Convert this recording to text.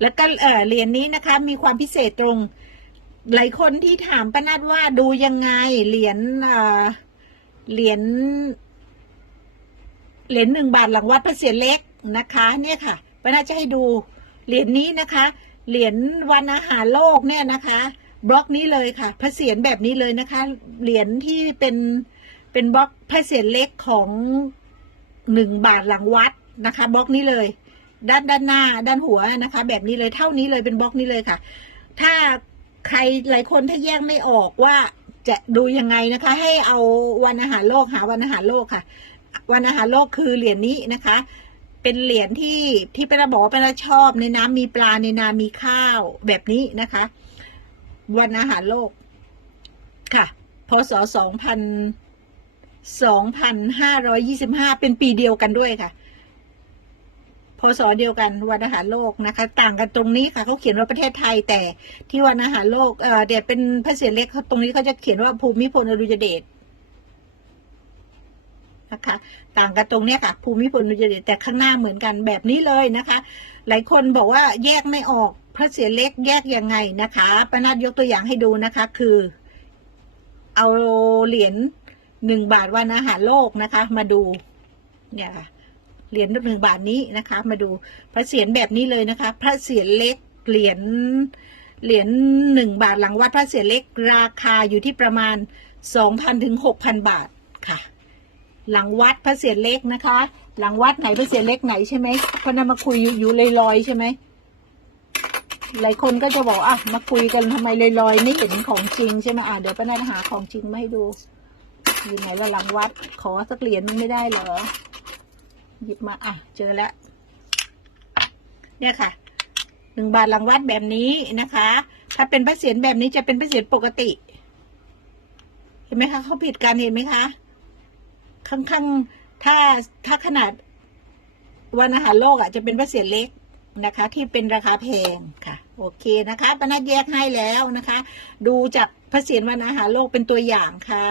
แล้วก็เหรียญนี้นะคะ มีความพิเศษตรง หลายคนที่ถามป้านัดว่าดูยังไงเหรียญเอ่อเหรียญเหรียญหนึ่งบาทหลังวัดพระเศียรเล็กนะคะ เนี่ยค่ะป้านัดจะให้ดูเหรียญนี้นะคะ เหรียญวันอาหารโลกเนี่ยนะคะบล็อกนี้เลยค่ะพระเศียรแบบนี้เลยนะคะ เหรียญที่เป็นเป็นบล็อกพระเศียรเล็กของหนึ่งบาทหลังวัดนะคะบล็อกนี้เลย ด้านด้านหน้าด้านหัวนะคะ แบบนี้เลยเท่านี้เลยเป็นบล็อกนี้เลยค่ะ ถ้าใครหลายคนถ้าแยกไม่ออกว่าจะดูยังไงนะคะ ให้เอาวันอาหารโลกหาวันอาหารโลกค่ะ วันอาหารโลกคือเหรียญนี้นะคะ เป็นเหรียญที่ที่เป็นระบอกเป็นระชอบในน้ำมีปลาในนามีข้าวแบบนี้นะคะ วันอาหารโลกค่ะพศสองพันสองพันห้าร้อยยี่สิบห้าเป็นปีเดียวกันด้วยค่ะ พศเดียวกันวันอาหารโลกนะคะ ต่างกันตรงนี้ค่ะเขาเขียนว่าประเทศไทยแต่ที่วันอาหารโลกเอ่อเดี๋ยวเป็นพระเศียรเล็กตรงนี้เขาจะเขียนว่าภูมิพลอดุลยเดชนะคะต่างกันตรงนี้ค่ะ ภูมิพลอดุลยเดชแต่ข้างหน้าเหมือนกันแบบนี้เลยนะคะ หลายคนบอกว่าแยกไม่ออกพระเศียรเล็กแยกยังไงนะคะปนัดยกตัวอย่างให้ดูนะคะ คือ เอาเหรียญหนึ่งบาทวันอาหารโลกนะคะ มาดูเนี่ยค่ะ เหรียญหนึ่งบาทนี้นะคะ มาดูพระเศียรแบบนี้เลยนะคะ พระเศียรเล็กเหรียญเหรียญหนึ่งบาทหลังวัดพระเศียรเล็กราคาอยู่ที่ประมาณสองพันถึงหกพันบาทค่ะ หลังวัดพระเศียรเล็กนะคะ หลังวัดไหนพระเศียรเล็กไหนใช่ไหมพนั้นมาคุยอยู่ลอยๆใช่ไหมหลายคนก็จะบอกอะมาคุยกันทำไมลอยๆไม่เห็นของจริงใช่ไหมอะเดี๋ยวป้านันหาของจริงมาให้ดูอยู่ไหนว่าหลังวัดขอสักเหรียญมันไม่ได้เหรอ หยิบมาอะเจอแล้ว เนี่ยค่ะหนึ่งบาทหลังวัดแบบนี้นะคะ ถ้าเป็นพระเศียรแบบนี้จะเป็นพระเศียรปกติ เห็นไหมคะเขาผิดกันเห็นไหมคะข้างๆถ้าถ้าขนาดวันอาหารโลกอะจะเป็นพระเศียรเล็กนะคะ ที่เป็นราคาแพงค่ะ โอเคนะคะปนัดแยกให้แล้วนะคะ ดูจากพระเศียรวันอาหารโลกเป็นตัวอย่างค่ะ